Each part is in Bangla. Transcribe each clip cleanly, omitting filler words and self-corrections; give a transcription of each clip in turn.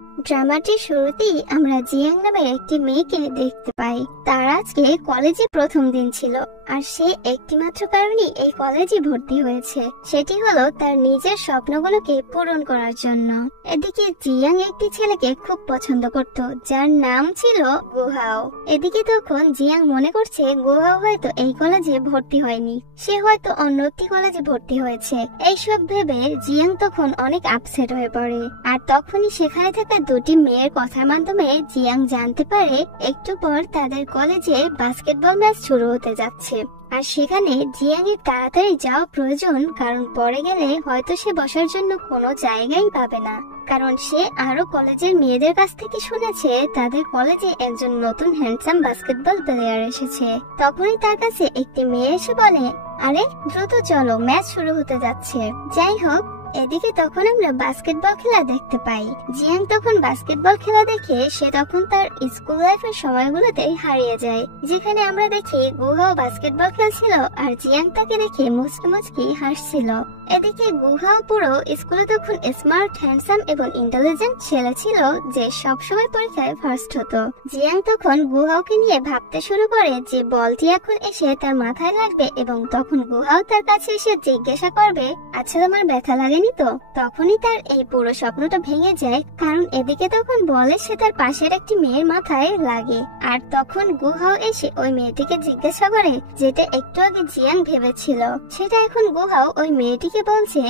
ড্রামাটির শুরুতেই আমরা জিয়াং নামের একটি মেয়েকে দেখতে পাই। তার আজকে কলেজে প্রথম দিন ছিল, আর সে একটিমাত্র কারণেই এই কলেজে ভর্তি হয়েছে, সেটি হলো তার নিজের স্বপ্নগুলোকে পূরণ করার জন্য। এদিকে জিয়াং একটি ছেলেকে খুব পছন্দ করত, যার নাম ছিল গুহাও। এদিকে তখন জিয়াং মনে করছে গুহাও হয়তো এই কলেজে ভর্তি হয়নি, সে হয়তো অন্য একটি কলেজে ভর্তি হয়েছে। এইসব ভেবে জিয়াং তখন অনেক আপসেট হয়ে পড়ে। আর তখনই সেখানে থাকা দুটি মেয়ের কথার মাধ্যমে জিয়াং জানতে পারে একটু পর তাদের কলেজে বাস্কেটবল ম্যাচ শুরু হতে যাচ্ছে। আর সেখানে জিয়াং এর তাড়াতাড়ি যাওয়া প্রয়োজন, কারণ পরে গেলে হয়তো সে বসার জন্য কোনো জায়গাই পাবে না। কারণ সে আরো কলেজের মেয়েদের কাছ থেকে শুনেছে তাদের কলেজে একজন নতুন হ্যান্ডসাম বাস্কেটবল প্লেয়ার এসেছে। তখনই তার কাছে একটি মেয়ে এসে বলে, আরে দ্রুত চলো, ম্যাচ শুরু হতে যাচ্ছে। যাই হোক, এদিকে তখন আমরা বাস্কেটবল খেলা দেখতে পাই। জিয়াং তখন বাস্কেটবল খেলা দেখে সে তখন তার স্কুল লাইফের সময়গুলোতে হারিয়ে যায়, যেখানে আমরা দেখি গুহাও বাস্কেটবল খেলছিল আর জিয়াং তাকে দেখে মুচকি মুচকি হাসছিল। এদিকে গুহাও পুরো স্কুলে তখন স্মার্ট, হ্যান্ডসাম এবং ইন্টেলিজেন্ট ছেলে ছিল, যে সবসময় পরীক্ষায় ফার্স্ট হতো। জিয়াং তখন গুহাওকে নিয়ে ভাবতে শুরু করে যে বলটি এখন এসে তার মাথায় লাগবে, এবং তখন গুহাও তার কাছে এসে জিজ্ঞাসা করবে, আচ্ছা তোমার ব্যথা লাগেনি তো? তখনই তার এই পুরো স্বপ্নটা ভেঙে যায়, কারণ এদিকে তখন বলে সে তার পাশের একটি মেয়ের মাথায় লাগে। আর তখন গুহাও এসে ওই মেয়েটিকে জিজ্ঞাসা করে যেটা একটু আগে জিয়াং ভেবেছিল, সেটা এখন গুহাও ওই মেয়েটিকে বলছে,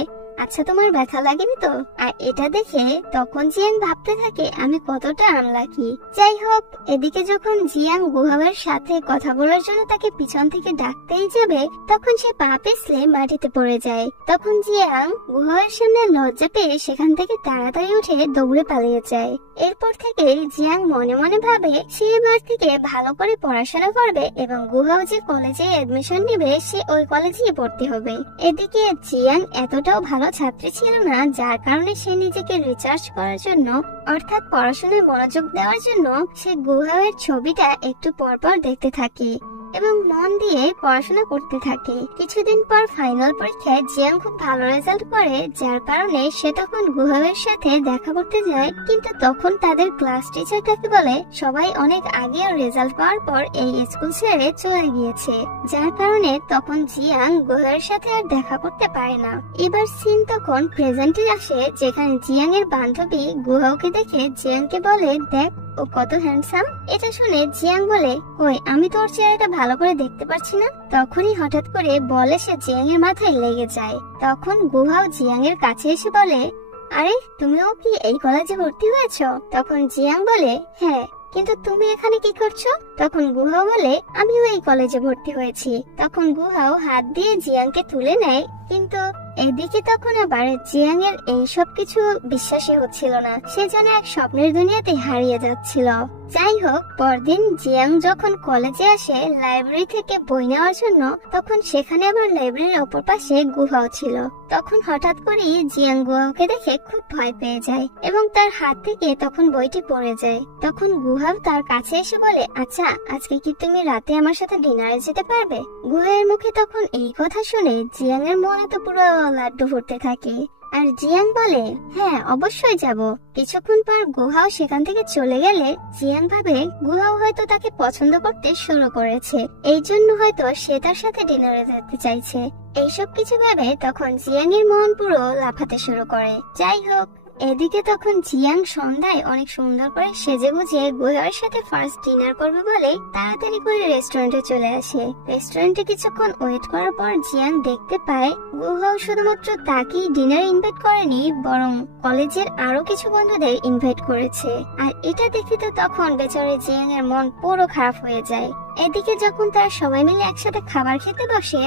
আচ্ছা তোমার ব্যথা লাগেনি তো? আর এটা দেখে তখন জিয়াং ভাবতে থাকে আমি কতটা আনলাকি। যাই হোক, এদিকে যখন জিয়াং গুহাওয়ের সাথে কথা বলার জন্য তাকে পিছন থেকে ডাকতেই যাবে, তখন সে পা পিছলে মাটিতে পড়ে যায়। তখন জিয়াং গুহাওয়ের সামনে লজ্জা পেয়ে সেখান থেকে তাড়াতাড়ি উঠে দৌড়ে পালিয়ে যায়। এরপর থেকে জিয়াং মনে মনে ভাবে সে এবার থেকে ভালো করে পড়াশোনা করবে এবং গুহাও যে কলেজে এডমিশন নেবে সে ওই কলেজেই ভর্তি হবে। এদিকে জিয়াং এতটাও ভালো ছাত্রী ছিল না, যার কারণে সে নিজেকে রিচার্জ করার জন্য, অর্থাৎ পড়াশোনায় মনোযোগ দেওয়ার জন্য, সে গুহাওয়ের ছবিটা একটু পর পর দেখতে থাকে এবং মন দিয়ে পড়াশোনা করতে থাকে। কিছুদিন পর ফাইনাল পরীক্ষায় জিয়াং খুব ভালো রেজাল্ট করে, যার কারণে সে তখন গুহাওয়ের সাথে দেখা করতে যায়। কিন্তু তখন তাদের ক্লাস টিচার তাকে বলে সবাই অনেক আগে রেজাল্ট পাওয়ার পর এই স্কুল ছেড়ে চলে গিয়েছে, যার কারণে তখন জিয়াং গুহাওয়ের সাথে আর দেখা করতে পারে না। এবার সিন তখন প্রেজেন্টে আসে, যেখানে জিয়াং এর বান্ধবী গুহাওকে দেখে জিয়াংকে বলে, দেখ ও কত হ্যান্ডসাম। এটা শুনে জিয়াং বলে, কই আমি তোর চেহারাটা ভালো করে দেখতে পাচ্ছি না। তখনই হঠাৎ করে বলে সে জিয়াং এর মাথায় লেগে যায়। তখন গুহাও জিয়াং এর কাছে এসে বলে, আরে তুমিও কি এই কলেজে ভর্তি হয়েছ? তখন জিয়াং বলে, হ্যাঁ, কিন্তু তুমি এখানে কি করছো? তখন গুহাও বলে, আমিও এই কলেজে ভর্তি হয়েছি। তখন গুহাও হাত দিয়ে জিয়াংকে তুলে নেয়, কিন্তু এদিকে তখন আবার জিয়াং এর এই সব কিছু বিশ্বাসই হচ্ছিল না, সে যেন এক স্বপ্নের দুনিয়াতে হারিয়ে যাচ্ছিল। যাই হোক, পরদিন জিয়াং যখন কলেজে আসে লাইব্রেরি থেকে বই নেওয়ার জন্য, তখন সেখানে আবার লাইব্রেরির অপর পাশে গুহাও ছিল। তখন হঠাৎ করেই জিয়াং গুহাওকে দেখে খুব ভয় পেয়ে যায় এবং তার হাত থেকে তখন বইটি পড়ে যায়। তখন গুহাও তার কাছে এসে বলে, আচ্ছা আজকে কি তুমি রাতে আমার সাথে ডিনারে যেতে পারবে? গুহার মুখে তখন এই কথা শুনে জিয়াং এর মনে তো পুরো লাড্ডু ফুটতে থাকে, আর জিয়াং বলে, হ্যাঁ অবশ্যই যাব। কিছুক্ষণ পর গুহাও সেখান থেকে চলে গেলে জিয়াং ভাবে গুহাও হয়তো তাকে পছন্দ করতে শুরু করেছে, এই জন্য হয়তো সে তার সাথে ডিনারে যেতে চাইছে। এইসব কিছু ভেবে তখন জিয়াং এর মন পুরো লাফাতে শুরু করে। যাই হোক, এদিকে তখন জিয়াং সন্ধ্যায় অনেক সুন্দর করে সেজে গুজে গুহাওয়ের সাথে ফার্স্ট ডিনার করবে বলে তাড়াতাড়ি করে রেস্টুরেন্টে চলে আসে। রেস্টুরেন্টে কিছুক্ষণ ওয়েট করার পর জিয়াং দেখতে পায় গুহাও শুধুমাত্র তাকেই ডিনার ইনভাইট করেনি, বরং কলেজের আরো কিছু বন্ধুদের ইনভাইট করেছে। আর এটা দেখে তো তখন বেচারে জিয়াং এর মন পুরো খারাপ হয়ে যায়। এদিকে যখন তারা সবাই মিলে একসাথে খাবার খেতে বসে,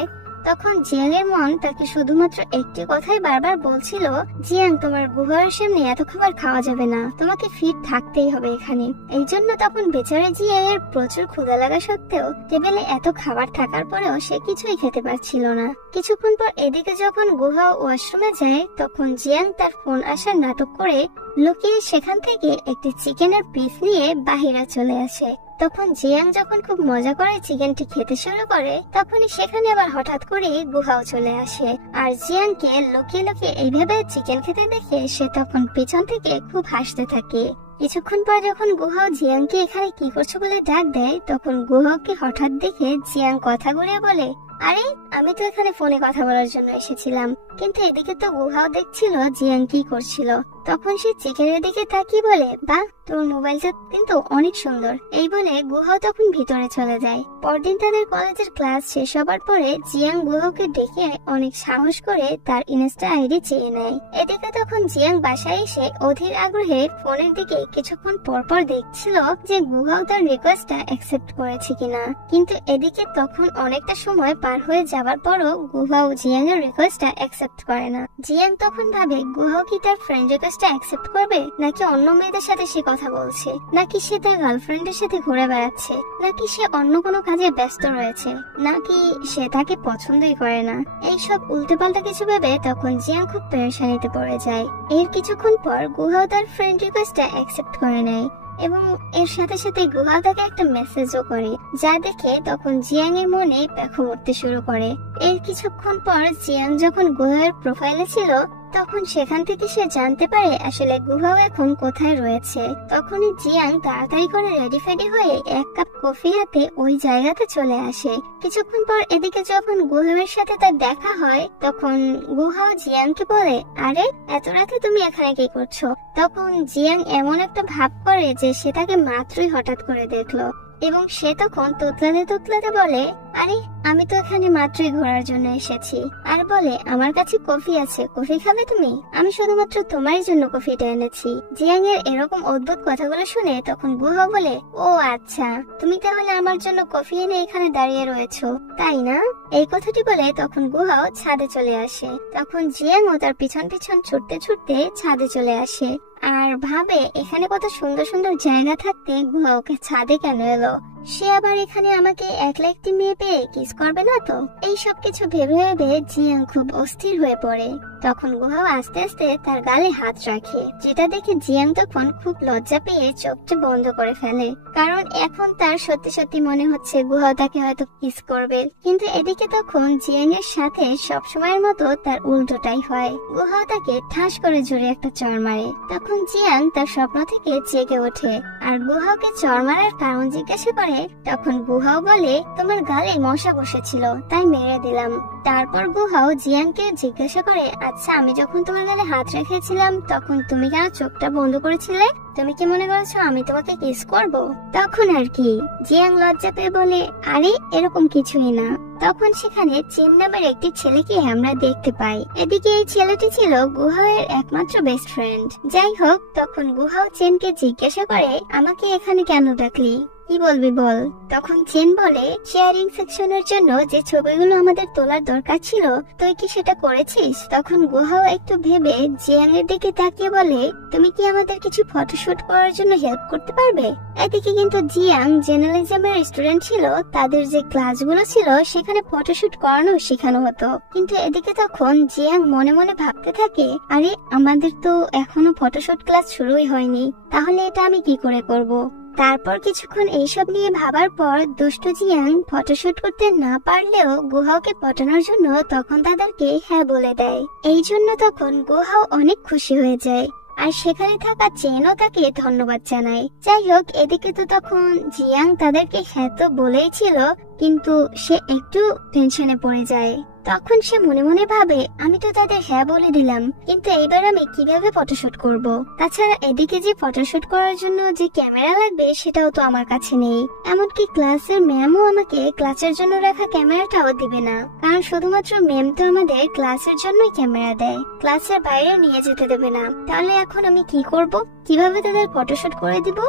তখন জিয়াং এর মন তাকে শুধুমাত্র একটি কথাই বারবার বলছিল, জিয়াং তোমার গুহার সামনে এত খাবার খাওয়া যাবে না, তোমাকে ফিট থাকতেই হবে এখানে। এই জন্য তখন বেচারে জিয়াং এর প্রচুর ক্ষুধা লাগা সত্ত্বেও টেবিলে এত খাবার থাকার পরেও সে কিছুই খেতে পারছিল না। কিছুক্ষণ পর এদিকে যখন গুহা ওয়াশরুমে যায়, তখন জিয়াং তার ফোন আসার নাটক করে লুকিয়ে সেখান থেকে একটি চিকেনের পিস নিয়ে বাহিরে চলে আসে। তখন জিয়াং যখন খুব মজা করে চিকেনটি খেতে শুরু করে তখনই সেখানে আবার হঠাৎ করে গুহাও চলে আসে। আর জিয়াংকে লুকিয়ে লুকিয়ে এইভাবে চিকেন খেতে দেখে সে তখন পেছন থেকে খুব হাসতে থাকে। কিছুক্ষণ পর যখন গুহাও জিয়াংকে এখানে কি করছো বলে ডাক দেয় তখন গুহাওকে হঠাৎ দেখে জিয়াং কথা ঘুরিয়ে বলে, আরে আমি তো এখানে ফোনে কথা বলার জন্য এসেছিলাম। কিন্তু এদিকে তো গুহাও দেখছিল জিয়াং কি করছিল। তখন সে চিকেনের দিকে তাকিয়ে বলে, বাহ, তোর মোবাইলটা কিন্তু অনেক সুন্দর। এই বলে গুহাও তখন ভিতরে চলে যায়। পরদিন তাদের কলেজের ক্লাস শেষ হবার পরে জিয়াং গুহাওকে ডেকে অনেক সাহস করে তার ইনস্টা আইডি চেয়ে নেয়। এদিকে তখন জিয়াং বাসায় এসে অধীর আগ্রহে ফোনের দিকে কিছুক্ষণ পরপর দেখছিল যে গুহাও তার রিকোয়েস্টটা অ্যাকসেপ্ট করেছে কিনা। কিন্তু এদিকে তখন অনেকটা সময় পার হয়ে যাবার পরও গুহাও জিয়াং এর রিকোয়েস্টটা অ্যাকসেপ্ট করে না। জিয়াং তখন ভাবে গুহাও কি তার ফ্রেন্ড রিকোয়েস্টটা অ্যাকসেপ্ট করবে, নাকি অন্য মেয়েদের সাথে সে কথা বলছে, নাকি সে তার গার্লফ্রেন্ডের সাথে ঘুরে বেড়াচ্ছে, নাকি সে অন্য কোনো কাজে ব্যস্ত রয়েছে, নাকি সে তাকে পছন্দই করে না। এইসব উল্টোপাল্টা কিছু ভেবে তখন জিয়াং খুব পেরেশানিতে পড়ে যায়। এর কিছুক্ষণ পর গুহাও তার ফ্রেন্ড রিকোয়েস্টটা অ্যাকসেপ্ট করে নেয় এবং এর সাথে সাথে গুহা তাকে একটা মেসেজও করে, যা দেখে তখন জিয়াং এর মনে পেখম উঠতে শুরু করে। এর কিছুক্ষণ পর জিয়াং যখন গুহার প্রোফাইলে ছিল তখন সেখান থেকে সে জানতে পারে আসলে গুহাও এখন কোথায় রয়েছে। তখনই জিয়াং তাড়াতাড়ি করে রেডি ফেডি হয়ে এক কাপ কফি হাতে ওই জায়গাতে চলে আসে। কিছুক্ষণ পর এদিকে যখন গুহাওয়ের সাথে তার দেখা হয় তখন গুহাও জিয়াংকে বলে, আরে এত রাতে তুমি এখানে কি করছো? তখন জিয়াং এমন একটা ভাব করে যে সে তাকে মাত্রই হঠাৎ করে দেখলো এবং সে তখন তোতলাতে তোতলাতে বলে, আরে আমি তো এখানে মাত্রই ঘোরার জন্য এসেছি। আর বলে, আমার কাছে কফি আছে, কফি খাবে তুমি? আমি শুধুমাত্র তোমারই জন্য কফিটা এনেছি। জিয়াং এর এরকম অদ্ভুত কথাগুলো শুনে তখন গুহা বলে, ও আচ্ছা, তুমি তাহলে আমার জন্য কফি এনে এখানে দাঁড়িয়ে রয়েছো, তাই না? এই কথাটি বলে তখন গুহাও ছাদে চলে আসে। তখন জিয়াং ও তার পিছন পিছন ছুটতে ছুটতে ছাদে চলে আসে আর ভাবে এখানে কত সুন্দর সুন্দর জায়গা থাকতে গুহা ওকে ছাদে কেন এলো? সে আবার এখানে আমাকে একলা একটি মেয়ে পেয়ে কিস করবে না তো? এই সব কিছু ভেবে ভেবে জিয়াং খুব অস্থির হয়ে পড়ে। তখন গুহাও আস্তে আস্তে তার গালে হাত রাখে, যেটা দেখে জিয়াং তখন খুব লজ্জা পেয়ে চোখটা বন্ধ করে ফেলে, কারণ এখন তার সত্যি সত্যি মনে হচ্ছে গুহাও তাকে হয়তো কিস করবে। কিন্তু এদিকে তখন জিয়াং এর সাথে সবসময়ের মতো তার উল্টোটাই হয়। গুহাও তাকে ঠাস করে জোরে একটা চড় মারে। তখন জিয়াং তার স্বপ্ন থেকে জেগে ওঠে আর গুহাওকে চড় মারার কারণ জিজ্ঞাসা করে। তখন গুহাও বলে, তোমার গালে মশা বসেছিল তাই মেরে দিলাম। তারপর গুহাও জিয়াংকে জিজ্ঞাসা করে, আচ্ছা আমি যখন তোমার গালে হাত রেখেছিলাম তখন তুমি কেন চোখটা বন্ধ করেছিলে? তুমি কি মনে করেছো আমি তোমাকে কিস করব? তখন আর কি জিয়াং লজ্জা পেয়ে বলে, আরে এরকম কিছুই না। তখন সেখানে চেন নামের একটি ছেলেকে আমরা দেখতে পাই। এদিকে এই ছেলেটি ছিল গুহাওয়ের একমাত্র বেস্ট ফ্রেন্ড। যাই হোক, তখন গুহাও চেনকে জিজ্ঞাসা করে, আমাকে এখানে কেন ডাকলি, কি বলবি বল? তখন চেন বলে, শেয়ারিং সেকশনের জন্য যে ছবিগুলো আমাদের তোলার দরকার ছিল তুই কি সেটা করেছিস? তখন গুহাও একটু ভেবে জিয়াং এর দিকে তাকিয়ে বলে, তুমি কি আমাদের কিছু ফটোশুট করার জন্য হেল্প করতে পারবে? এদিকে কিন্তু জিয়াং জার্নালিজমের স্টুডেন্ট ছিল, তাদের যে ক্লাসগুলো ছিল সেখানে ফটোশুট করানো শেখানো হতো। কিন্তু এদিকে তখন জিয়াং মনে মনে ভাবতে থাকে, আরে আমাদের তো এখনো ফটোশুট ক্লাস শুরুই হয়নি, তাহলে এটা আমি কি করে করব? তারপর কিছুক্ষণ এইসব নিয়ে ভাবার পর দুষ্টু জিয়াং ফটোশুট করতে না পারলেও গুহাওকে পটানোর জন্য তখন তাদেরকে হ্যাঁ বলে দেয়। এই জন্য তখন গুহাও অনেক খুশি হয়ে যায় আর সেখানে থাকা চেনও তাকে ধন্যবাদ জানায়। যাই হোক, এদিকে তো তখন জিয়াং তাদেরকে হ্যাঁ তো বলেই ছিল, কিন্তু সে একটু টেনশনে পড়ে যায়। তখন সে মনে মনে ভাবে, আমি তো তাদের হ্যাঁ বলে দিলাম, কিন্তু এইবার আমি কিভাবে ফটোশুট করব? তাছাড়া এদিকে যে ফটোশুট করার জন্য যে ক্যামেরা লাগবে সেটাও তো আমার কাছে নেই। এমনকি ক্লাসের ম্যামও আমাকে ক্লাসের জন্য রাখা ক্যামেরাটাও দিবে না, কারণ শুধুমাত্র ম্যাম তো আমাদের ক্লাসের জন্যই ক্যামেরা দেয়, ক্লাসের বাইরে নিয়ে যেতে দেবে না। তাহলে এখন আমি কি করব? কিভাবে তাদের ফটোশুট করে দিব?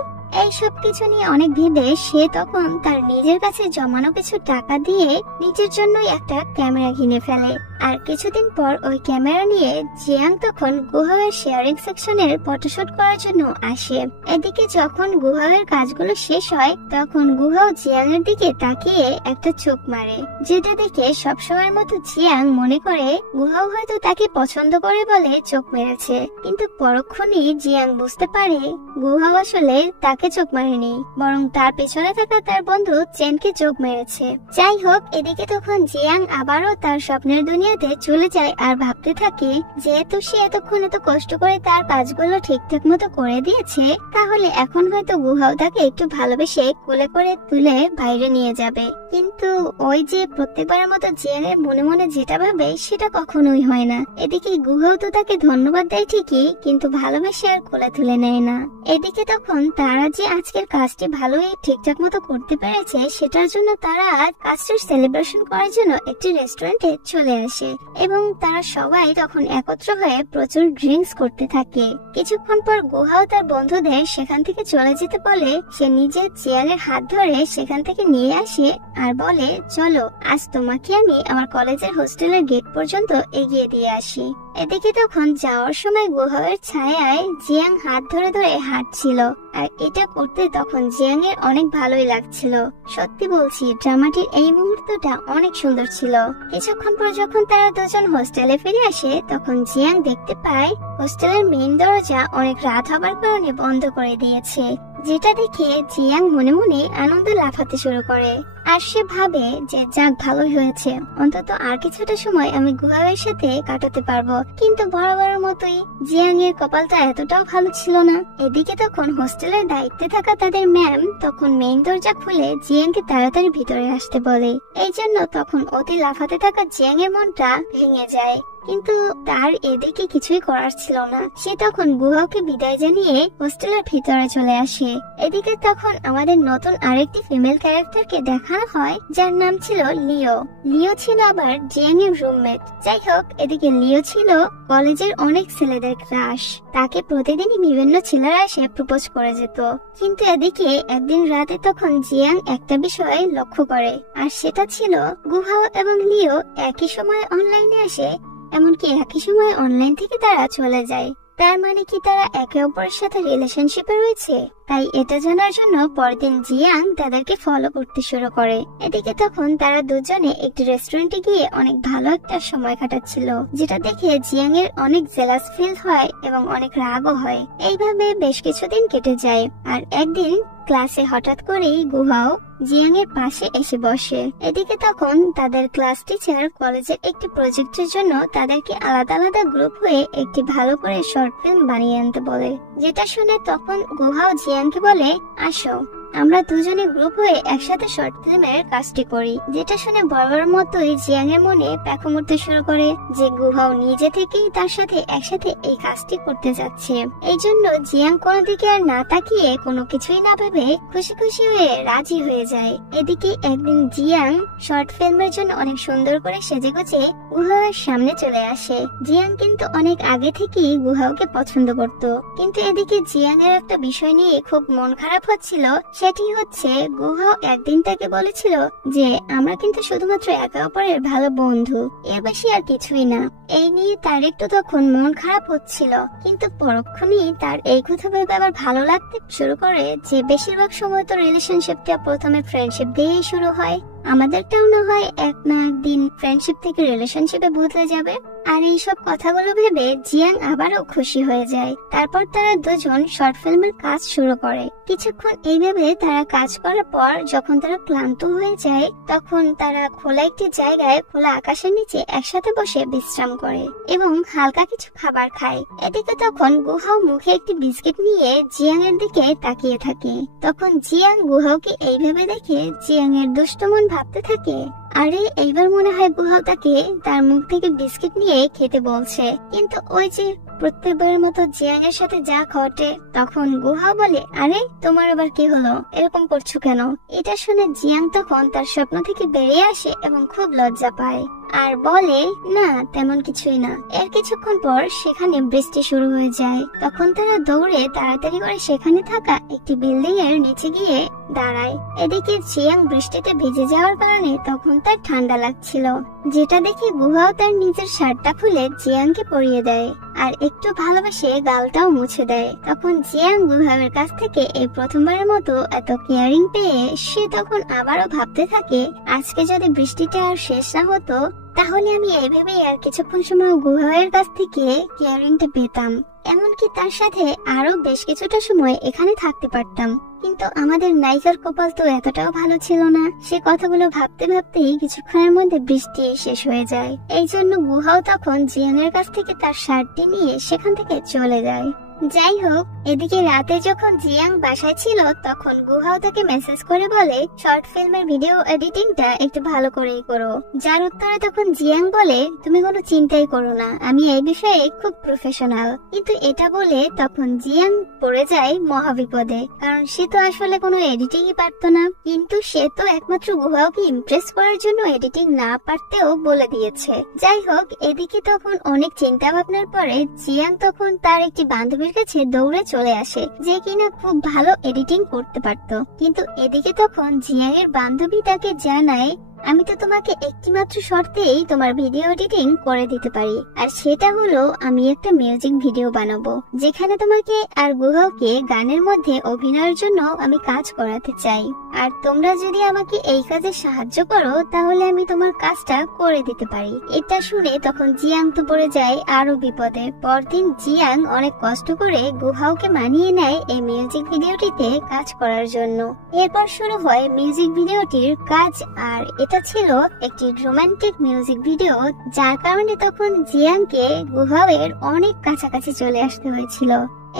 এই সব কিছু নিয়ে অনেক ভেবে সে তখন তার নিজের কাছে জমানো কিছু টাকা দিয়ে নিজের জন্যই একটা ক্যামেরা কিনে ফেলে। আর কিছুদিন পর ওই ক্যামেরা নিয়ে জিয়াং তখন গুহাওয়ের শেয়ারিং সেকশনের ফটোশুট করার জন্য আসে। এদিকে যখন গুহাওয়ের কাজগুলো শেষ হয় তখন গুহাও জিয়াং এর দিকে তাকিয়ে একটা চোখ মারে, যেটা দেখে সবসময়ের মতো জিয়াং মনে করে গুহাও হয়তো তাকে পছন্দ করে বলে চোখ মেরেছে। কিন্তু পরক্ষণেই জিয়াং বুঝতে পারে গুহাও আসলে তাকে গুহাওকে চোখ মারেনি, বরং তার পেছনে থাকা তার বন্ধু চেনকে চোখ মেরেছে। যাই হোক, এদিকে তখন জিয়াং আবারও তার স্বপ্নের দুনিয়াতে চলে যায় আর ভাবতে থাকে যেহেতু সে এতক্ষণ এত কষ্ট করে তার কাজগুলো ঠিকঠাক মতো করে দিয়েছে, তাহলে এখন হয়তো গুহাও তাকে একটু ভালোবেসে কোলে করে তুলে বাইরে নিয়ে যাবে। কিন্তু ওই যে প্রত্যেকবারের মতো জিয়াং এর মনে মনে যেটা ভাবে সেটা কখনোই হয় না। এদিকে গুহাও তো তাকে ধন্যবাদ দেয় ঠিকই, কিন্তু ভালোবেসে আর কোলে তুলে নেয় না। এদিকে তখন তারা যে আজকের কাজটি ভালোই ঠিকঠাক মতো করতে পেরেছে সেটার জন্য তারা আজ কাজটির সেলিব্রেশন করার জন্য একটি রেস্টুরেন্টে চলে আসে এবং তারা সবাই তখন একত্র হয়ে প্রচুর ড্রিঙ্কস করতে থাকে। কিছুক্ষণ পর গুহাও তার বন্ধুদের সেখান থেকে চলে যেতে বলে সে নিজের জিয়াংয়ের হাত ধরে সেখান থেকে নিয়ে আসে আর বলে, চলো আজ তোমাকে আমি আমার কলেজের হোস্টেলের গেট পর্যন্ত এগিয়ে দিয়ে আসি। এদিকে তখন যাওয়ার সময় গুহাওয়ের ছায়ায় জিয়াং হাত ধরে ধরে হাঁটছিল, আর এটা করতে তখন জিয়াং এর অনেক ভালোই লাগছিল। সত্যি বলছি, ড্রামাটির এই মুহূর্তটা অনেক সুন্দর ছিল। কিছুক্ষণ পর যখন তারা দুজন হোস্টেলে ফিরে আসে তখন জিয়াং দেখতে পায় হোস্টেলের মেইন দরজা অনেক রাত হবার কারণে বন্ধ করে দিয়েছে, যেটা দেখে জিয়াং মনে মনে আনন্দ লাফাতে শুরু করে। আর সে ভাবে যে যাক, ভালোই হয়েছে, অন্তত আর কিছুটা সময় আমি গুহাওয়ের সাথে কাটাতে পারবো। কিন্তু বরাবরের মতোই জিয়াং এর কপালটা এতটাও ভালো ছিল না। এদিকে তখন হোস্টেলের দায়িত্বে থাকা তাদের ম্যাম তখন মেইন দরজা খুলে জিয়াংকে তাড়াতাড়ি ভিতরে আসতে বলে। এই জন্য তখন অতি লাফাতে থাকা জিয়াং এর মনটা ভেঙে যায়, কিন্তু তার এদিকে কিছুই করার ছিল না। সে তখন গুহাওকে বিদায় জানিয়ে হোস্টেলের ভিতরে চলে আসে। এদিকে তখন আমাদের নতুন আরেকটি ফিমেল ক্যারেক্টারকে দেখানো হয় যার নাম ছিল লিও। লিও ছিল আবার জিয়াং এর রুমমেট। যাই হোক, এদিকে লিও ছিল কলেজের অনেক ছেলেদের ক্রাশ। তাকে প্রতিদিনই বিভিন্ন ছেলেরা এসে প্রপোজ করে যেত। কিন্তু এদিকে একদিন রাতে তখন জিয়াং একটা বিষয় লক্ষ্য করে, আর সেটা ছিল গুহাও এবং লিও একই সময় অনলাইনে আসে, এমনকি একই সময় অনলাইন থেকে তারা চলে যায়। তার মানে কি তারা একে অপরের সাথে রিলেশনশিপে রয়েছে? তাই এটা জানার জন্য পরদিন জিয়াং তাদেরকে ফলো করতে শুরু করে। এদিকে তখন তারা দুজনে একটি রেস্টুরেন্টে গিয়ে অনেক ভালো একটা সময় কাটাচ্ছিল, যেটা দেখে জিয়াং এর অনেক জেলাস ফিল হয় এবং অনেক রাগও হয়। এইভাবে বেশ কিছুদিন কেটে যায়, আর একদিন ক্লাসে হঠাৎ করেই গুহাও জিয়াং এর পাশে এসে বসে। এদিকে তখন তাদের ক্লাস টিচার কলেজের একটি প্রজেক্টের জন্য তাদেরকে আলাদা আলাদা গ্রুপ হয়ে একটি ভালো করে শর্ট ফিল্ম বানিয়ে আনতে বলে, যেটা শুনে তখন গুহাও জিয়াংকে বলে, আসো আমরা দুজনে গ্রুপ হয়ে একসাথে শর্ট ফিল্মের কাজটি করি। যেটা শুনে বরাবর মতোই জিয়াং এর মনে প্যাকুম উঠতে শুরু করে যে গুহাও নিজে থেকেই তার সাথে একসাথে এই কাজটি করতে যাচ্ছে। এই জন্য জিয়াং কোনো দিকে আর না তাকিয়ে কোনো কিছুই না ভেবে খুশি খুশি হয়ে রাজি হয়ে যায়। এদিকে একদিন জিয়াং শর্ট ফিল্মের জন্য অনেক সুন্দর করে সেজে গুজে গুহাওয়ের সামনে চলে আসে। জিয়াং কিন্তু অনেক আগে থেকেই গুহাওকে পছন্দ করত, কিন্তু এদিকে জিয়াং এর একটা বিষয় নিয়ে খুব মন খারাপ হচ্ছিল। সেটি হচ্ছে গুহাও একদিন তাকে বলেছিল যে আমরা কিন্তু শুধুমাত্র একে অপরের ভালো বন্ধু, এর বেশি আর কিছুই না। এই নিয়ে তার একটু তখন মন খারাপ হচ্ছিল, কিন্তু পরক্ষণেই তার এই কথা ভেবে আবার ভালো লাগতে শুরু করে যে বেশিরভাগ সময় তো রিলেশনশিপটা প্রথমে ফ্রেন্ডশিপ দিয়েই শুরু হয়, আমাদেরটাও না হয় এক না একদিন ফ্রেন্ডশিপ থেকে রিলেশনশিপে বদলে যাবে। আর এইসব কথাগুলো ভেবে জিয়াং আবারও খুশি হয়ে যায়। তারপর তারা দুজন শর্ট ফিল্মের কাজ শুরু করে। কিছুক্ষণ এইভাবে তারা কাজ করার পর যখন তারা ক্লান্ত হয়ে যায় তখন তারা খোলা একটি জায়গায় খোলা আকাশের নিচে একসাথে বসে বিশ্রাম করে এবং হালকা কিছু খাবার খায়। এদিকে তখন গুহাও মুখে একটি বিস্কিট নিয়ে জিয়াং এর দিকে তাকিয়ে থাকে। তখন জিয়াং গুহাওকে এইভাবে দেখে জিয়াং এর দুষ্ট মন ভাবতে থাকে, আরে এইবার মনে হয় গুহাও তাকে তার মুখ থেকে বিস্কিট নিয়ে খেতে বলছে। কিন্তু ওই যে প্রত্যেকবারের মতো জিয়াং এর সাথে যা ঘটে, তখন গুহাও বলে, আরে তোমার আবার কি হলো, এরকম করছো কেন? এটা শুনে জিয়াং তখন তার স্বপ্ন থেকে বেরিয়ে আসে এবং খুব লজ্জা পায় আর বলে, না তেমন কিছুই না। এর কিছুক্ষণ পর সেখানে বৃষ্টি শুরু হয়ে যায়। তখন তারা দৌড়ে তাড়াতাড়ি করে সেখানে থাকা একটি বিল্ডিং এর নিচে গিয়ে দাঁড়ায়। এদিকে জিয়াং বৃষ্টিতে ভিজে যাওয়ার কারণে তখন তার ঠান্ডা লাগছিল, যেটা দেখে গুহাও তার নিজের শার্টটা খুলে জিয়াংকে পরিয়ে দেয় আর একটু ভালোবাসে গালটাও মুছে দেয়। তখন জিয়াং গুহাওয়ের কাছ থেকে এই প্রথমবারের মতো এত কেয়ারিং পেয়ে সে তখন আবারও ভাবতে থাকে, আজকে যদি বৃষ্টিটা আর শেষ না হতো তাহলে আমি এইভাবেই আর কিছুক্ষণ সময় গুহাওয়ের কাছ থেকে কেয়ারিংটা পেতাম। এমনকি তার সাথে আরো বেশ কিছুটা সময় এখানে থাকতে পারতাম, কিন্তু আমাদের নায়িকার কপাল তো এতটাও ভালো ছিল না। সে কথাগুলো ভাবতে ভাবতেই কিছুক্ষণের মধ্যে বৃষ্টি শেষ হয়ে যায়। এই জন্য গুহাও তখন জিয়াং এর কাছ থেকে তার শার্টটি নিয়ে সেখান থেকে চলে যায়। যাই হোক, এদিকে রাতে যখন জিয়াং বাসায় ছিল তখন গুহাও তাকে মেসেজ করে বলে শর্ট ফিল্মের ভিডিও এডিটিংটা একটু ভালো করেই করো। যার উত্তরে তখন জিয়াং বলে তুমি কোনো চিন্তাই করো না, আমি এই বিষয়ে খুব প্রফেশনাল। কিন্তু এটা বলে তখন জিয়াং পড়ে যায় মহাবিপদে, কারণ সে তো আসলে কোনো এডিটিংই পারতো না। কিন্তু সে তো একমাত্র গুহাওকে ইমপ্রেস করার জন্য এডিটিং না পারতেও বলে দিয়েছে। যাই হোক, এদিকে তখন অনেক চিন্তা ভাবনার পরে জিয়াং তখন তার একটি বান্ধবীর কাছে দৌড়ে চলে আসে, যে কিনা খুব ভালো এডিটিং করতে পারতো। কিন্তু এদিকে তখন জিয়াং এর বান্ধবী তাকে জানায় আমি তো তোমাকে একটি মাত্র শর্তেই তোমার ভিডিও এডিটিং করে দিতে পারি, আর সেটা হলো আমি একটা মিউজিক ভিডিও বানাবো যেখানে তোমাকে আর গুহাওকে গানের মধ্যে অভিনয়ের জন্য আমি কাজ করাতে চাই। আর তোমরা যদি আমাকে এই কাজে সাহায্য করো তাহলে আমি তোমার কাজটা করে দিতে পারি। এটা শুনে তখন জিয়াং তো পড়ে যায় আরো বিপদে। পরদিন জিয়াং অনেক কষ্ট করে গুহাওকে মানিয়ে নেয় এই মিউজিক ভিডিওটিতে কাজ করার জন্য। এরপর শুরু হয় মিউজিক ভিডিওটির কাজ, আর এটা ছিল একটি রোমান্টিক মিউজিক ভিডিও, যার কারণে তখন জিয়াংকে গুহাওয়ের অনেক কাছাকাছি চলে আসতে হয়েছিল।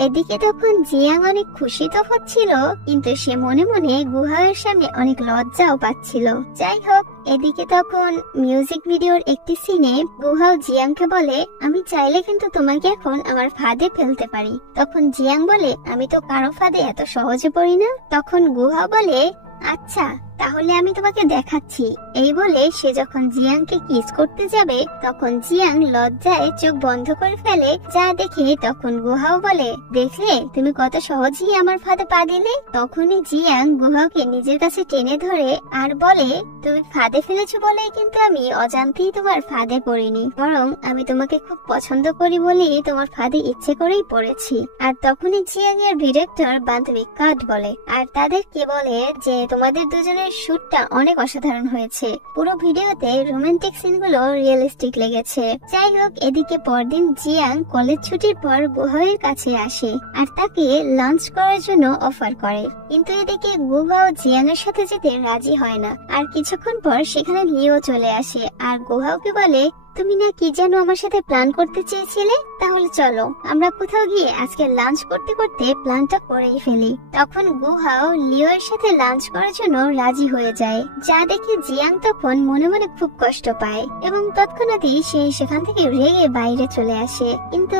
এদিকে তখন জিয়াং অনেক খুশি তো হচ্ছিল, কিন্তু সে মনে মনে গুহাওয়ের সামনে অনেক লজ্জাও পাচ্ছিল। যাই হোক, এদিকে তখন মিউজিক ভিডিওর একটি সিনে গুহাও জিয়াংকে বলে আমি চাইলে কিন্তু তোমাকে এখন আমার ফাঁদে ফেলতে পারি। তখন জিয়াং বলে আমি তো কারো ফাঁদে এত সহজে পড়ি না। তখন গুহাও বলে আচ্ছা তাহলে আমি তোমাকে দেখাচ্ছি। এই বলে সে যখন জিয়াংকে কিস করতে যাবে তখন জিয়াং লজ্জায় চোখ বন্ধ করে ফেলে, যা দেখে তখন গুহাও বলে দেখলে তুমি কত সহজেই আমার ফাঁদে পা দিলে। তখনই জিয়াং গুহাওকে নিজের কাছে টেনে ধরে আর বলে তুমি ফাঁদে ফেলেছো বলেই কিন্তু আমি অজান্তেই তোমার ফাঁদে পড়িনি, বরং আমি তোমাকে খুব পছন্দ করি বলেই তোমার ফাঁদে ইচ্ছে করেই পড়েছি। আর তখনই জিয়াং এর ডিরেক্টর বান্ধবী কাট বলে আর তাদেরকে বলে যে তোমাদের দুজনের শুটটা অনেক অসাধারণ হয়েছে, পুরো ভিডিওতে রোমান্টিক সিনগুলো রিয়েলিস্টিক লেগেছে। যাই হোক, এদিকে পরদিন জিয়াং কলেজ ছুটির পর গুহাওয়ের কাছে আসে আর তাকে লাঞ্চ করার জন্য অফার করে, কিন্তু এদিকে গুহাও জিয়াং এর সাথে যেতে রাজি হয় না। আর কিছুক্ষণ পর সেখানে লিও চলে আসে আর গুহাওকে বলে তুমি না কি যেন আমার সাথে প্ল্যান করতে চেয়েছিলে, তাহলে চলো আমরা কোথাও গিয়ে আজকে লাঞ্চ করতে করতে প্ল্যানটা করেই ফেলি। তখন গুহাও লিও এর সাথে লাঞ্চ করার জন্য রাজি হয়ে যায়, যা দেখে জিয়াং তখন মনে মনে খুব কষ্ট পায় এবং তৎক্ষণাৎই সে সেখান থেকে রেগে বাইরে চলে আসে। কিন্তু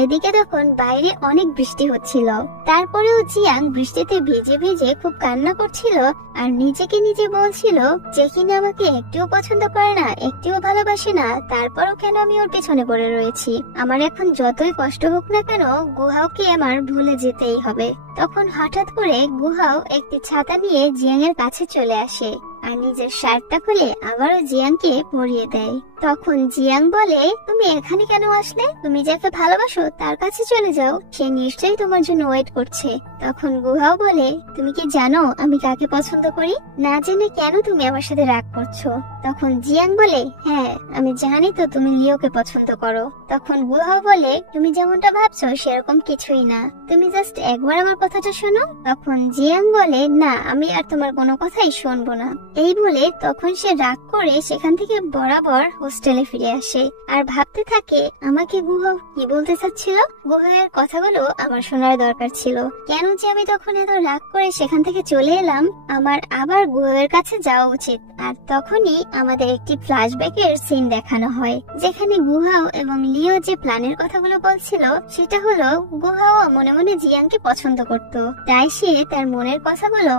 এদিকে তখন বাইরে অনেক বৃষ্টি হচ্ছিল, তারপরেও জিয়াং বৃষ্টিতে ভিজে ভিজে খুব কান্না করছিল আর নিজেকে নিজে বলছিল যে কিনা আমাকে একটুও পছন্দ করে না, একটুও ভালোবাসে না, তারপরও কেন আমি ওর পেছনে পড়ে রয়েছি। আমার এখন যতই কষ্ট হোক না কেন গুহাওকে আমার ভুলে যেতেই হবে। তখন হঠাৎ করে গুহাও একটি ছাতা নিয়ে জিয়াং এর কাছে চলে আসে আর নিজের শার্টটা খুলে আবারও জিয়াংকে পরিয়ে দেয়। তখন জিয়াং বলে তুমি এখানে কেন আসলে? তুমি যাকে ভালোবাসো তার কাছে চলে যাও, সে নিশ্চয়ই তোমার জন্য ওয়েট করছে। তখন গুহাও বলে তুমি কি জানো আমি কাকে পছন্দ করি? না জেনে কেন তুমি আমার সাথে রাগ করছো? তখন জিয়াং বলে হ্যাঁ আমি জানি তো তুমি লিওকে পছন্দ করো। তখন গুহাও বলে তুমি যেমনটা ভাবছো সেরকম কিছুই না, তুমি জাস্ট একবার আমার কথাটা শোনো। তখন জিয়াং বলে না আমি আর তোমার কোনো কথাই শুনবো না। এই বলে তখন সে রাগ করে সেখান থেকে বরাবর হোস্টেলে ফিরে আসে আর ভাবতে থাকে আমাকে গুহাও কি বলতে চাচ্ছিল, গুহায়ের কথাগুলো আমার শোনার দরকার ছিল, কেন যে আমি তখন এত রাগ করে সেখান থেকে চলে এলাম, আমার আবার গুহায়ের কাছে যাওয়া উচিত। আর তখনই আমাদের একটি ফ্ল্যাশব্যাকের সিন দেখানো হয় যেখানে গুহাও এবং লিও যে প্ল্যানের কথাগুলো বলছিল সেটা হলো গুহাও মনে মনে জিয়াংকে পছন্দ করত, তাই সে তার মনের কথাগুলো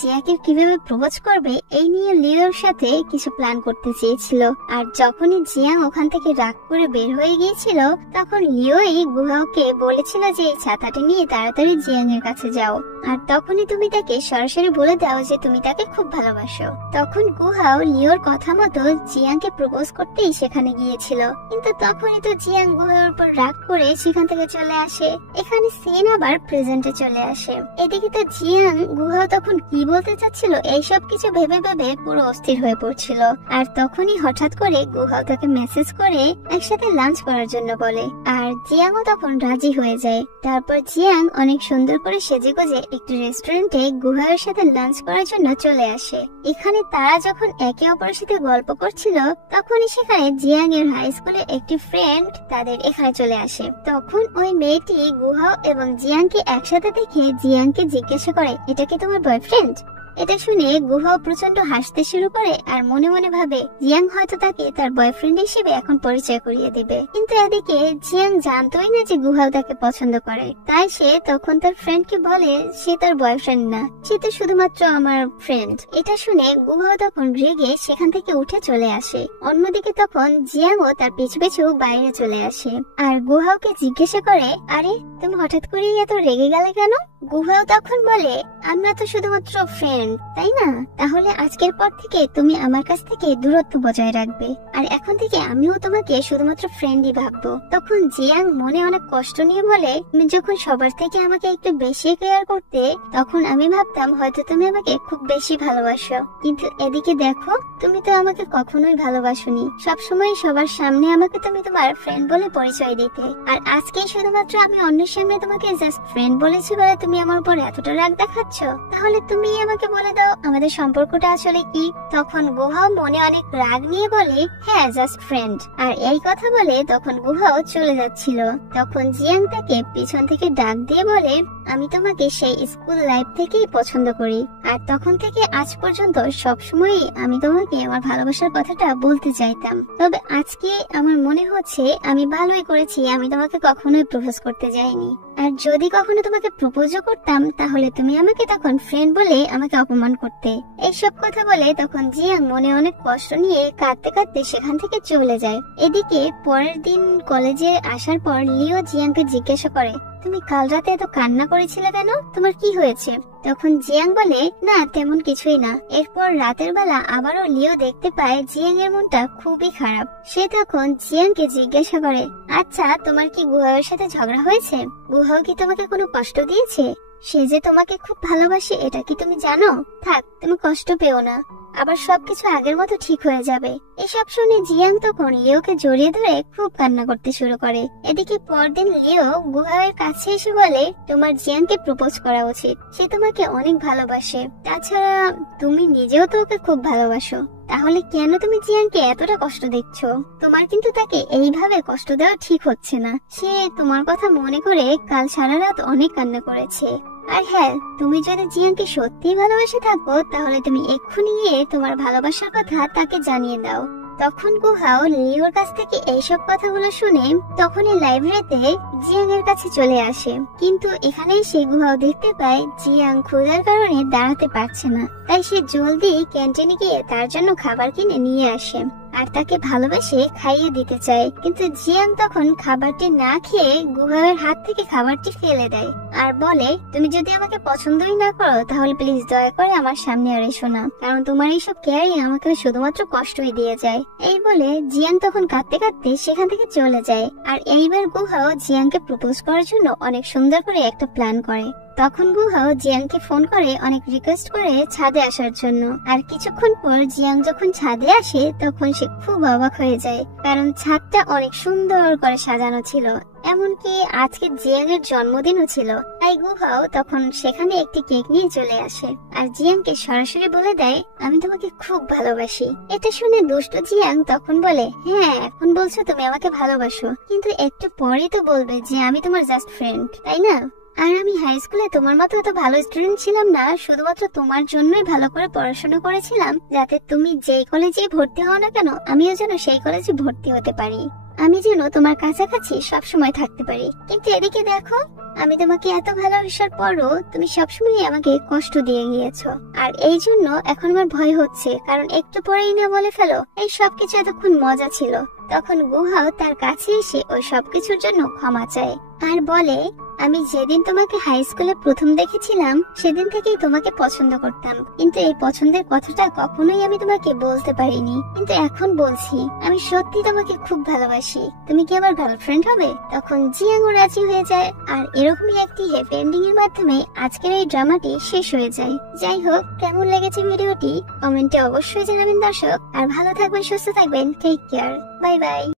জিয়াকে কিভাবে প্রপোজ করবে এই নিয়ে লিওর সাথে কিছু প্ল্যান করতে চেয়েছিল। আর যখনই জিয়াং ওখান থেকে রাগ করে বের হয়ে গিয়েছিল তখন লিওই গুহাওকে বলেছিল যে এই ছাতাটি নিয়ে তাড়াতাড়ি জিয়াং এর কাছে যাও। আর তখনই তুমি তাকে সরাসরি বলে দাও যে তুমি তাকে খুব ভালোবাসো। তখন গুহাও লিওর কথা মতো জিয়াংকে প্রপোজ করতেই সেখানে গিয়েছিল, কিন্তু তখনই তো জিয়াং গুহার উপর রাগ করে সেখান থেকে চলে আসে। এখানে সিন আবার প্রেজেন্টে চলে আসে। এদিকে তো জিয়াং গুহাও তখন কি বলতে চাচ্ছিল এইসব কিছু ভেবে ভেবে পুরো অস্থির হয়ে পড়ছিল। আর তখনই হঠাৎ করে গুহাও তাকে মেসেজ করে একসাথে লাঞ্চ করার জন্য বলে, আর জিয়াংও তখন রাজি হয়ে যায়। তারপর জিয়াং অনেক সুন্দর করে সেজেগুজে একটি রেস্টুরেন্টে গুহার সাথে লাঞ্চ করার জন্য চলে আসে। এখানে তারা যখন একে অপরের সাথে গল্প করছিল তখনই সেখানে জিয়াং এর হাই স্কুলের একটি ফ্রেন্ড তাদের এখানে চলে আসে। তখন ওই মেয়েটি গুহাও এবং জিয়াংকে একসাথে দেখে জিয়াংকে জিজ্ঞাসা করে, এটা কি তোমার বয়ফ্রেন্ড? এটা শুনে গুহাও প্রচন্ড হাসতে শুরু করে আর মনে মনে ভাবে জিয়াং হয়তো তাকে তার বয়ফ্রেন্ড হিসেবে এখন পরিচয় করিয়ে দিবে। কিন্তু এদিকে জিয়াং জানতোই না যে গুহাও তাকে পছন্দ করে, তাই সে তখন তার ফ্রেন্ডকে বলে সে তার বয়ফ্রেন্ড না, সে তো শুধুমাত্র আমার ফ্রেন্ড। এটা শুনে গুহাও তখন রেগে সেখান থেকে উঠে চলে আসে। অন্যদিকে তখন জিয়াংও তার পিছু পিছু বাইরে চলে আসে আর গুহাওকে জিজ্ঞাসা করে, আরে তুমি হঠাৎ করেই এত রেগে গেলে কেন? গুহাও তখন বলে, আমরা তো শুধুমাত্র ফ্রেন্ড, তাই না? তাহলে আজকের পর থেকে তুমি আমার কাছ থেকে দূরত্ব বজায় রাখবে, আর এখন থেকে আমিও তোমাকে শুধুমাত্র ফ্রেন্ডই ভাববো। তখন জিয়াং মনে অনেক কষ্ট নিয়ে বলে, তুমি যখন সবার থেকে আমাকে একটু বেশি কেয়ার করতে তখন আমি ভাবতাম হয়তো তুমি আমাকে খুব বেশি ভালোবাসো, কিন্তু এদিকে দেখো তুমি তো আমাকে কখনোই ভালোবাসোনি। সবসময় সবার সামনে আমাকে তুমি তোমার ফ্রেন্ড বলে পরিচয় দিতে, আর আজকে শুধুমাত্র আমি অন্যের সামনে তোমাকে জাস্ট ফ্রেন্ড বলেছি বলে তুমি আমার উপর এতটা রাগ দেখাচ্ছ। তাহলে তুমি আমাকে বলে দাও আমাদের সম্পর্কটা আসলে কি? তখন গুহাও মনে অনেক রাগ নিয়ে বলে, হ্যাঁ জাস্ট ফ্রেন্ড। আর এই কথা বলে তখন গুহাও চলে যাচ্ছিল। তখন জিয়াং তাকে পিছন থেকে ডাক দিয়ে বলে, আমি তোমাকে সেই স্কুল লাইফ থেকেই পছন্দ করি, আর তখন থেকে আজ পর্যন্ত সবসময়ই আমি তোমাকে আমার ভালোবাসার কথাটা বলতে চাইতাম। তবে আজকে আমার মনে হচ্ছে আমি ভালোই করেছি, আমি তোমাকে কখনোই প্রপোজ করতে যাইনি। আর যদি কখনো তোমাকে প্রপোজও করতাম তাহলে তুমি আমাকে তখন ফ্রেন্ড বলে আমাকে অপমান করতে। এইসব কথা বলে তখন জিয়াং মনে অনেক কষ্ট নিয়ে কাঁদতে কাঁদতে সেখান থেকে চলে যায়। এদিকে পরের দিন কলেজে আসার পর লিও জিয়াংকে জিজ্ঞাসা করে, তুমি কাল রাতে এত কান্না করেছিলে কেন? তোমার কি হয়েছে? তখন জিয়াং বলে, না তেমন কিছুই না। এরপর রাতের বেলা আবারও লিও দেখতে পায় জিয়াং এর মনটা খুবই খারাপ। সে তখন জিয়াংকে জিজ্ঞাসা করে, আচ্ছা তোমার কি গুহাওয়ের সাথে ঝগড়া হয়েছে? গুহাও কি তোমাকে কোনো কষ্ট দিয়েছে? সে যে তোমাকে খুব ভালোবাসে এটা কি তুমি জানো? থাক তুমি কষ্ট পেও না, আবার সবকিছু আগের মতো ঠিক হয়ে যাবে। এসব শুনে জিয়াং তখন লিওকে জড়িয়ে ধরে খুব কান্না করতে শুরু করে। এদিকে পরদিন লিও গুহাওয়ের কাছে এসে বলে, তোমার জিয়াংকে প্রপোজ করা উচিত, সে তোমাকে অনেক ভালোবাসে, তাছাড়া তুমি নিজেও তো ওকে খুব ভালোবাসো, তাহলে কেন তুমি জিয়াংকে এতটা কষ্ট দিচ্ছ? তোমার কিন্তু তাকে এইভাবে কষ্ট দেওয়া ঠিক হচ্ছে না। সে তোমার কথা মনে করে কাল সারা রাত অনেক কান্না করেছে। আর হ্যাঁ, তুমি যদি জিয়াংকে সত্যি ভালোবেসে থাকো তাহলে তুমি এক্ষুনি গিয়ে তোমার ভালোবাসার কথা তাকে জানিয়ে দাও। তখন গুহাও লিওর কাছ থেকে এইসব কথাগুলো শুনে তখনই লাইব্রেরিতে জিয়াং এর কাছে চলে আসে। কিন্তু এখানে সে গুহাও দেখতে পায় জিয়াং ক্ষুধার কারণে দাঁড়াতে পারছে না, তাই সে জলদি ক্যান্টিনে গিয়ে তার জন্য খাবার কিনে নিয়ে আসে আর তাকে ভালোবেসে খাইয়ে দিতে চায়। কিন্তু জিয়াং তখন খাবারটি না খেয়ে গুহাওয়ের হাত থেকে খাবারটি ফেলে দেয় আর বলে, তুমি যদি আমাকে পছন্দই না করো তাহলে প্লিজ দয়া করে আমার সামনে আর এসো না, কারণ তোমার এইসব কেয়ারই আমাকে শুধুমাত্র কষ্টই দিয়ে যায়। এই বলে জিয়াং তখন কাঁদতে কাঁদতে সেখান থেকে চলে যায়। আর এইবার গুহাও জিয়াংকে প্রপোজ করার জন্য অনেক সুন্দর করে একটা প্ল্যান করে। তখন গুহাও জিয়াংকে ফোন করে অনেক রিকোয়েস্ট করে ছাদে আসার জন্য। আর কিছুক্ষণ পর জিয়াং যখন ছাদে আসে তখন সে খুব অবাক হয়ে যায়, কারণ ছাদটা অনেক সুন্দর করে সাজানো ছিল, এমনকি আজকে জিয়াং এর জন্মদিনও ছিল। তাই গুহাও তখন সেখানে একটি কেক নিয়ে চলে আসে আর জিয়াংকে সরাসরি বলে দেয়, আমি তোমাকে খুব ভালোবাসি। এটা শুনে দুষ্ট জিয়াং তখন বলে, হ্যাঁ এখন বলছো তুমি আমাকে ভালোবাসো, কিন্তু একটু পরেই তো বলবে যে আমি তোমার জাস্ট ফ্রেন্ড, তাই না? আর আমি হাই স্কুলে তোমার মতো এত ভালো স্টুডেন্ট ছিলাম না, শুধুমাত্র তোমার জন্যই ভালো করে পড়াশোনা করেছিলাম, যাতে তুমি যেই কলেজে ভর্তি হও না কেন আমিও যেন সেই কলেজে ভর্তি হতে পারি, আমি যেন তোমার কাছাকাছি সবসময় থাকতে পারি। কিন্তু এদিকে দেখো, আমি তোমাকে এত ভালোবাসার পরও তুমি সবসময় আমাকে কষ্ট দিয়ে গিয়েছো, আর এই জন্য এখন আমার ভয় হচ্ছে, কারণ একটু পরেই না বলে ফেলো এই সবকিছু এতক্ষণ মজা ছিল, তখন গুহাও তার কাছে এসে ওই সবকিছুর জন্য ক্ষমা চায় আর বলে, আমি যেদিন তোমাকে হাই স্কুলে প্রথম দেখেছিলাম সেদিন থেকেই তোমাকে পছন্দ করতাম, কিন্তু এই পছন্দের কথাটা কখনোই আমি তোমাকে বলতে পারিনি, কিন্তু এখন বলছি আমি সত্যি তোমাকে খুব ভালোবাসি। তুমি কি আমার গার্লফ্রেন্ড হবে? তখন জিয়াংও রাজি হয়ে যায়। আর এরকমই একটি হ্যাপি এন্ডিং এর মাধ্যমে আজকের এই ড্রামাটি শেষ হয়ে যায়। যাই হোক, কেমন লেগেছে ভিডিওটি কমেন্টে অবশ্যই জানাবেন দর্শক। আর ভালো থাকবেন, সুস্থ থাকবেন, টেক কেয়ার, বাই বাই।